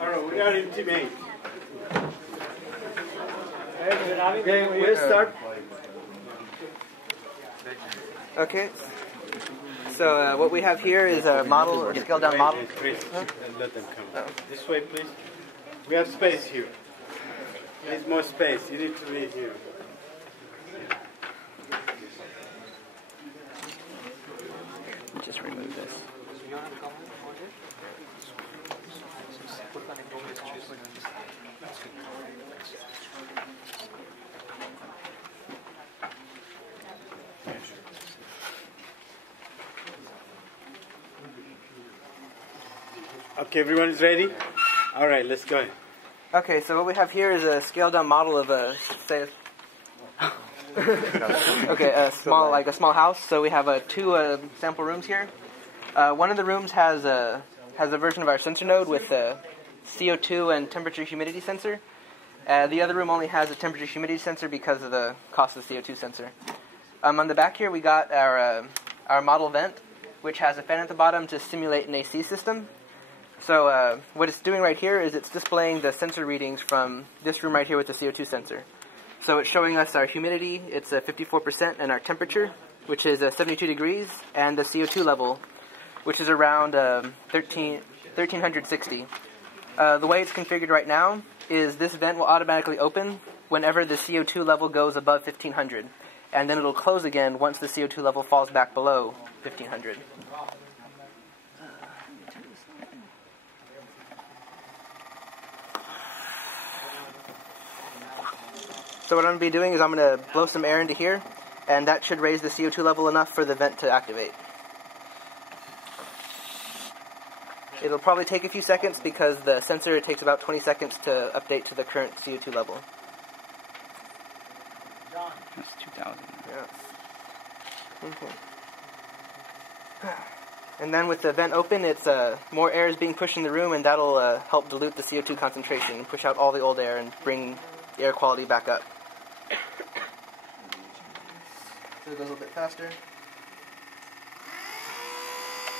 Alright, we are intimate. Okay, we'll start. Okay. So what we have here is a model or scaled down model. Let them come. This way, please. We have space here. There's more space. You need to be here. Just remove this. Okay, everyone is ready? All right, let's go. Okay, so what we have here is a scaled down model of a a small house. So we have two sample rooms here. One of the rooms has a version of our sensor node with a CO2 and temperature humidity sensor. The other room only has a temperature humidity sensor because of the cost of the CO2 sensor. On the back here we got our model vent, which has a fan at the bottom to simulate an AC system. So what it's doing right here is it's displaying the sensor readings from this room right here with the CO2 sensor. So it's showing us our humidity, it's 54%, and our temperature, which is 72 degrees, and the CO2 level, which is around 1360. The way it's configured right now is this vent will automatically open whenever the CO2 level goes above 1500, and then it'll close again once the CO2 level falls back below 1500. So what I'm going to be doing is I'm going to blow some air into here, and that should raise the CO2 level enough for the vent to activate. It'll probably take a few seconds because the sensor takes about 20 seconds to update to the current CO2 level. That's 2,000. Yes. Okay. And then with the vent open, it's more air is being pushed in the room, and that'll help dilute the CO2 concentration and push out all the old air and bring the air quality back up. So it goes a little bit faster.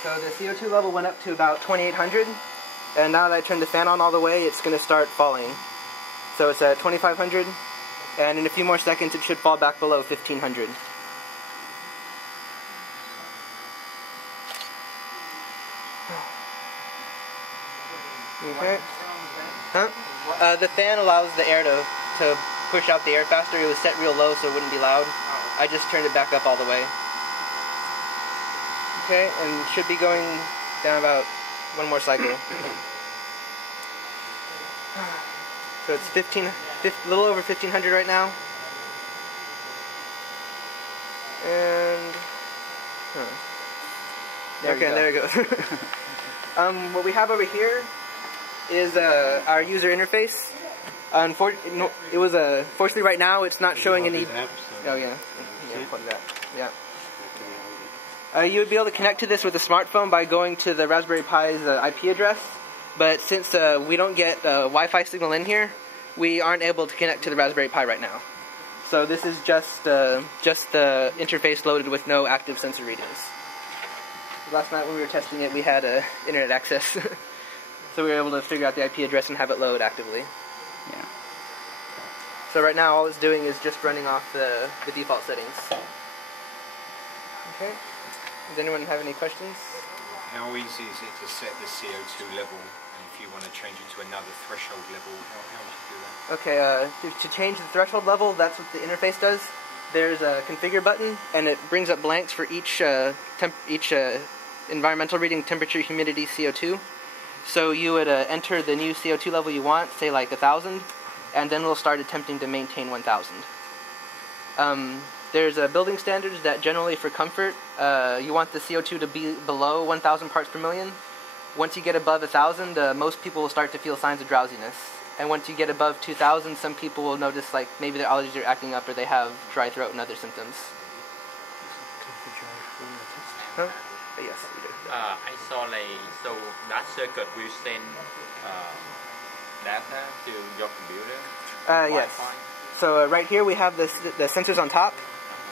So the CO2 level went up to about 2800, and now that I turned the fan on all the way, it's going to start falling. So it's at 2500, and in a few more seconds it should fall back below 1500. Okay. Huh? The fan allows the air to push out the air faster. It was set real low so it wouldn't be loud. I just turned it back up all the way. Okay, and should be going down about one more cycle. So it's a little over 1500 right now. And there it goes. What we have over here is our user interface. Fortunately, right now it's not showing any. Oh yeah, plug that. Yeah. You would be able to connect to this with a smartphone by going to the Raspberry Pi's IP address, but since we don't get a Wi-Fi signal in here, we aren't able to connect to the Raspberry Pi right now. So this is just the interface loaded with no active sensor readings. Last night when we were testing it, we had internet access, so we were able to figure out the IP address and have it load actively. Yeah. So right now all it's doing is just running off the default settings. Okay. Does anyone have any questions? How easy is it to set the CO2 level, and if you want to change it to another threshold level, how do you do that? Okay, to change the threshold level, that's what the interface does. There's a configure button, and it brings up blanks for each environmental reading, temperature, humidity, CO2. So you would enter the new CO2 level you want, say like 1000, and then we'll start attempting to maintain 1000. There's building standards that generally for comfort, you want the CO2 to be below 1000 parts per million. Once you get above 1000, most people will start to feel signs of drowsiness. And once you get above 2000, some people will notice like maybe their allergies are acting up or they have dry throat and other symptoms. Huh? Yes, we do. I saw so that circuit will send data to your computer? Yes. So right here we have the sensors on top,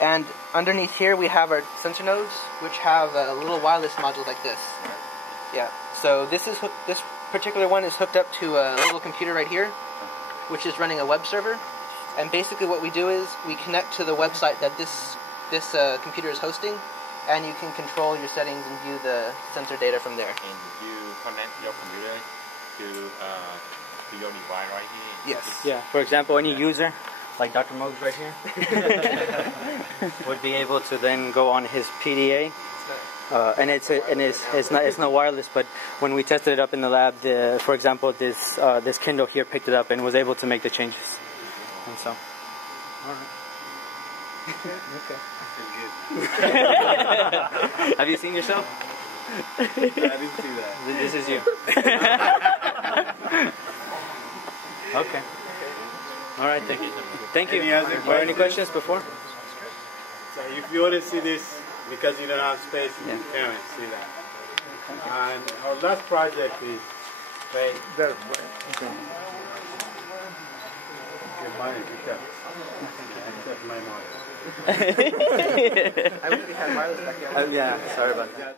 and underneath here we have our sensor nodes, which have little wireless modules like this. Yeah. So this particular one is hooked up to a little computer right here, which is running a web server. And basically what we do is we connect to the website that this computer is hosting, and you can control your settings and view the sensor data from there. And you connect your computer to your device right here. Yes. Yeah. For example, any user, like Dr. Muggs right here, would be able to then go on his PDA. And it's not wireless, but when we tested it up in the lab, for example, this Kindle here picked it up and was able to make the changes. And so, all right. Okay. Have you seen yourself? I didn't see that. This is you. Okay. All right. Thank you. Thank you. Any other Are there any questions before? So if you want to see this, because you don't have space, you Yeah. can't see that. And our last project is right there. Okay, mine is except my model. I wish we had wireless back there. Yeah. Sorry about that.